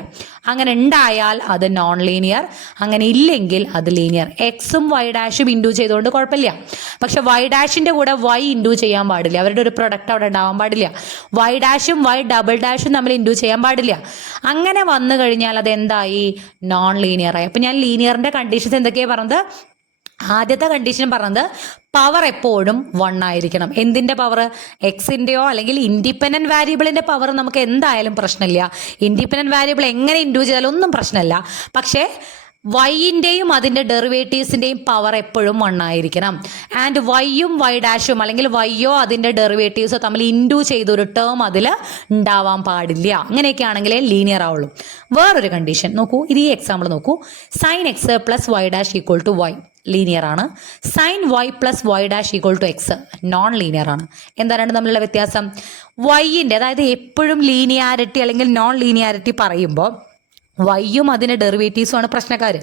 അങ്ങനെ ഉണ്ടായാൽ അത് നോൺ ലീനിയർ, അങ്ങനെ ഇല്ലെങ്കിൽ അത് ലീനിയർ. എക്സും വൈ ഡാഷും ഇൻഡു ചെയ്തുകൊണ്ട് കുഴപ്പമില്ല. പക്ഷെ വൈ ഡാഷിൻ്റെ കൂടെ വൈ ഇൻഡു ചെയ്യാൻ പാടില്ല. അവരുടെ ഒരു പ്രൊഡക്റ്റ് അവിടെ ഉണ്ടാവാൻ പാടില്ല. വൈ ഡാഷും വൈ ഡബിൾ ഡാഷും തമ്മിൽ ഇൻഡു ചെയ്യാൻ പാടില്ല. അങ്ങനെ വന്നു കഴിഞ്ഞാൽ അത് എന്തായി? നോൺ ലീനിയറായി. അപ്പം ഞാൻ ലീനിയറിൻ്റെ കണ്ടീഷൻസ് എന്തൊക്കെയാണ് പറഞ്ഞത്? ആദ്യത്തെ കണ്ടീഷൻ പറഞ്ഞത് പവർ എപ്പോഴും 1 ആയിരിക്കണം. എന്തിൻ്റെ പവർ? എക്സിൻ്റെയോ അല്ലെങ്കിൽ ഇൻഡിപെൻഡൻറ്റ് വാരിയബിളിൻ്റെ പവർ നമുക്ക് എന്തായാലും പ്രശ്നമില്ല. ഇൻഡിപെൻഡൻറ്റ് വാരിയബിൾ എങ്ങനെ ഇൻഡ്യൂ ചെയ്താലും ഒന്നും പ്രശ്നമില്ല. പക്ഷേ വൈൻ്റെയും അതിൻ്റെ ഡെറിവേറ്റീവ്സിൻ്റെയും പവർ എപ്പോഴും 1 ആയിരിക്കണം. ആൻഡ് വൈയും വൈ ഡാഷും അല്ലെങ്കിൽ വൈയോ അതിൻ്റെ ഡെറിവേറ്റീവ്സോ തമ്മിൽ ഇൻഡ്യൂ ചെയ്തൊരു ടേം അതിൽ ഉണ്ടാവാൻ പാടില്ല. അങ്ങനെയൊക്കെ ആണെങ്കിലേ ലീനിയർ ആവുള്ളൂ. വേറൊരു കണ്ടീഷൻ നോക്കൂ, ഇത് ഈ എക്സാമ്പിൾ നോക്കൂ. Sine x plus y dash equal to y linear ആണ്. Sine y plus y dash equal to x non linear ആണ്. എന്താണ് തമ്മിലുള്ള വ്യത്യാസം? വൈൻ്റെ, അതായത് എപ്പോഴും ലീനിയാരിറ്റി അല്ലെങ്കിൽ നോൺ ലീനിയാരിറ്റി പറയുമ്പോൾ വൈയും അതിൻ്റെ ഡെറിവേറ്റീവ്സും ആണ് പ്രശ്നക്കാർ.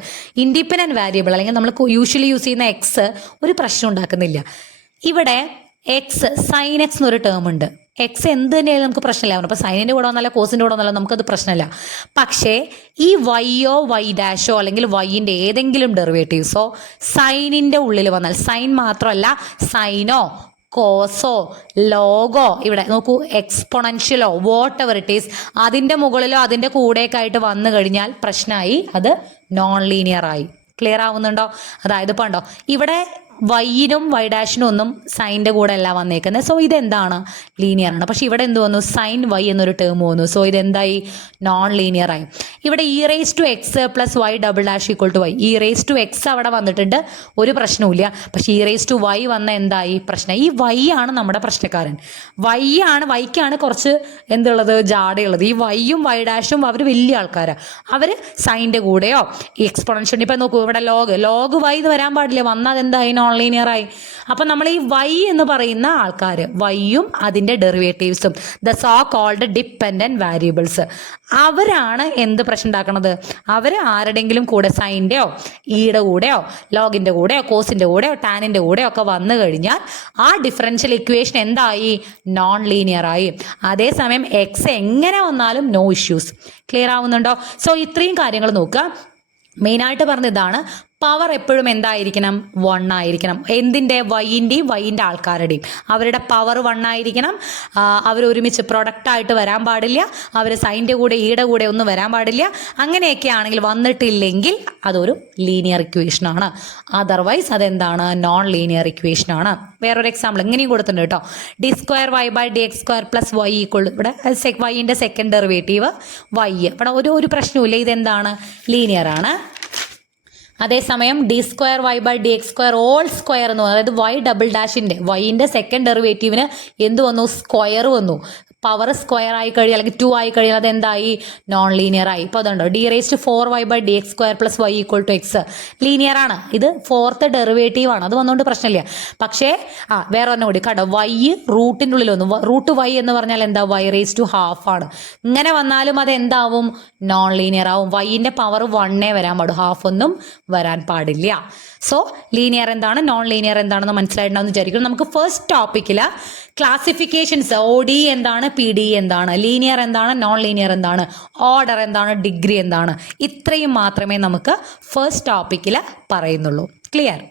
ഇൻഡിപെൻഡൻറ്റ് വാരിയബിൾ അല്ലെങ്കിൽ നമ്മൾ യൂഷ്വലി യൂസ് ചെയ്യുന്ന എക്സ് ഒരു പ്രശ്നം ഉണ്ടാക്കുന്നില്ല. ഇവിടെ എക്സ് സൈൻ എക്സ് എന്നൊരു ടേം ഉണ്ട്. എക്സ് എന്ത് തന്നെയായാലും നമുക്ക് പ്രശ്നമില്ല. അപ്പോൾ സൈനിൻ്റെ കൂടെ വന്നാലോ കോസിൻ്റെ കൂടെ വന്നാലോ നമുക്കത് പ്രശ്നമില്ല. പക്ഷേ ഈ വൈയോ വൈ ഡാഷോ അല്ലെങ്കിൽ വൈൻ്റെ ഏതെങ്കിലും ഡെറിവേറ്റീവ്സോ സൈനിൻ്റെ ഉള്ളിൽ വന്നാൽ, സൈൻ മാത്രമല്ല സൈനോ കോസോ ലോഗോ, ഇവിടെ നോക്കൂ എക്സ്പൊണൻഷ്യലോ വാട്ട് എവർ ഇറ്റ് ഈസ്, അതിൻ്റെ മുകളിലോ അതിൻ്റെ കൂടെയൊക്കെ ആയിട്ട് വന്നു കഴിഞ്ഞാൽ പ്രശ്നമായി, അത് നോൺ ലീനിയർ ആയി. ക്ലിയർ ആവുന്നുണ്ടോ? അതായത് ഇപ്പോൾ ഉണ്ടോ ഇവിടെ വൈനും വൈ ഡാഷിനും ഒന്നും സൈൻ്റെ കൂടെ അല്ല വന്നേക്കുന്നത്. സോ ഇതെന്താണ്? ലീനിയർ ആണ്. പക്ഷെ ഇവിടെ എന്ത് വന്നു? സൈൻ വൈ എന്നൊരു ടേം വന്നു. സോ ഇതെന്തായി? നോൺ ലീനിയർ ആയി. ഇവിടെ e raise to X plus y double dash equal to y, e raise to x അവിടെ വന്നിട്ടുണ്ട്, ഒരു പ്രശ്നവുമില്ല. പക്ഷെ ഇ റേസ് ടു വൈ വന്ന എന്തായി? പ്രശ്നം. ഈ വൈ ആണ് നമ്മുടെ പ്രശ്നക്കാരൻ. വൈക്കാണ് കുറച്ച് എന്തുള്ളത്? ജാടയുള്ളത്. ഈ വൈയും വൈ ഡാഷും അവർ വലിയ ആൾക്കാരാണ്. അവർ സൈൻ്റെ കൂടെയോ ഈ എക്സ്പൊണൻഷ്യൽ, ഇപ്പം നോക്കൂ ഇവിടെ ലോഗ് വൈ എന്ന് വരാൻ പാടില്ല. വന്നാൽ എന്തായി? നോൺ ലീനിയർ ആയി. അപ്പം നമ്മൾ ഈ വൈ എന്ന് പറയുന്ന ആൾക്കാർ, വൈയും അതിൻ്റെ ഡെറിവേറ്റീവ്സും, the so called dependent variables, അവരാണ് എന്ത് പ്രശ്നം ഉണ്ടാക്കണത്? അവർ ആരുടെങ്കിലും കൂടെ സൈൻ്റെയോ ഈയുടെ കൂടെയോ ലോഗിൻ്റെ കൂടെയോ കോസിൻ്റെ കൂടെയോ ടാനിൻ്റെ കൂടെയോ ഒക്കെ വന്നു കഴിഞ്ഞാൽ ആ ഡിഫറൻഷ്യൽ ഇക്വേഷൻ എന്തായി? നോൺ ലീനിയർ ആയി. അതേസമയം എക്സ് എങ്ങനെ വന്നാലും നോ ഇഷ്യൂസ്. ക്ലിയർ ആവുന്നുണ്ടോ? സോ ഇത്രയും കാര്യങ്ങൾ നോക്കുക. മെയിനായിട്ട് പറഞ്ഞതാണ് പവർ എപ്പോഴും എന്തായിരിക്കണം? 1 ആയിരിക്കണം. എന്തിൻ്റെ? വൈൻ്റെയും വൈൻ്റെ ആൾക്കാരുടെയും അവരുടെ പവർ 1 ആയിരിക്കണം. അവർ ഒരുമിച്ച് പ്രൊഡക്റ്റായിട്ട് വരാൻ പാടില്ല. അവർ സൈൻ്റെ കൂടെ ഈയുടെ കൂടെ ഒന്നും വരാൻ പാടില്ല. അങ്ങനെയൊക്കെ ആണെങ്കിൽ വന്നിട്ടില്ലെങ്കിൽ അതൊരു ലീനിയർ ഇക്വേഷനാണ്. അതർവൈസ് അതെന്താണ്? നോൺ ലീനിയർ ഇക്വേഷനാണ്. വേറൊരു എക്സാമ്പിൾ എങ്ങനെയും കൊടുത്തിട്ടുണ്ട് കേട്ടോ. D square Y by D X square plus Y equal, ഇവിടെ വൈൻ്റെ സെക്കൻഡ് ഡെറിവേറ്റീവ് വൈ. ഇവിടെ ഒരു പ്രശ്നവുമില്ല, ഇതെന്താണ്? ലീനിയർ ആണ്. അതേസമയം d square Y by D X square all square എന്ന് പറയുന്നത്, അതായത് വൈ ഡബിൾ ഡാഷിൻ്റെ വൈൻ്റെ സെക്കൻഡ് ഡെറിവേറ്റീവിന് എന്ത് വന്നു? സ്ക്വയർ വന്നു. പവർ സ്ക്വയർ ആയി കഴിയുക അല്ലെങ്കിൽ 2 ആയി കഴിയുക, അതെന്തായി? നോൺ ലീനിയർ ആയി. ഇപ്പോൾ അതുണ്ടോ d raise to 4y by D X square plus Y equal to x linear ആണ്. ഇത് ഫോർത്ത് ഡെറിവേറ്റീവ് ആണ്, അത് വന്നുകൊണ്ട് പ്രശ്നമില്ല. പക്ഷേ വേറെ ഒന്നും കൂടി കേട്ടോ, വൈ റൂട്ടിൻ്റെ ഉള്ളിൽ വന്നു. റൂട്ട് വൈ എന്ന് പറഞ്ഞാൽ എന്താ? വൈ റേസ് ടു ഹാഫ് ആണ്. ഇങ്ങനെ വന്നാലും അത് എന്താവും? നോൺ ലീനിയർ ആവും. വൈൻ്റെ പവർ 1 വരാൻ പാടും, ഹാഫ് ഒന്നും വരാൻ പാടില്ല. സോ ലീനിയർ എന്താണ്, നോൺ ലീനിയർ എന്താണെന്ന് മനസ്സിലായിട്ടുണ്ടാവും വിചാരിക്കുന്നു. നമുക്ക് ഫസ്റ്റ് ടോപ്പിക്കിൽ ക്ലാസിഫിക്കേഷൻസ്, ഒ ഡി എന്താണ്, പി ഡി എന്താണ്, ലീനിയർ എന്താണ്, നോൺ ലീനിയർ എന്താണ്, ഓർഡർ എന്താണ്, ഡിഗ്രി എന്താണ്, ഇത്രയും മാത്രമേ നമുക്ക് ഫസ്റ്റ് ടോപ്പിക്കിൽ പറയുന്നുള്ളൂ. ക്ലിയർ?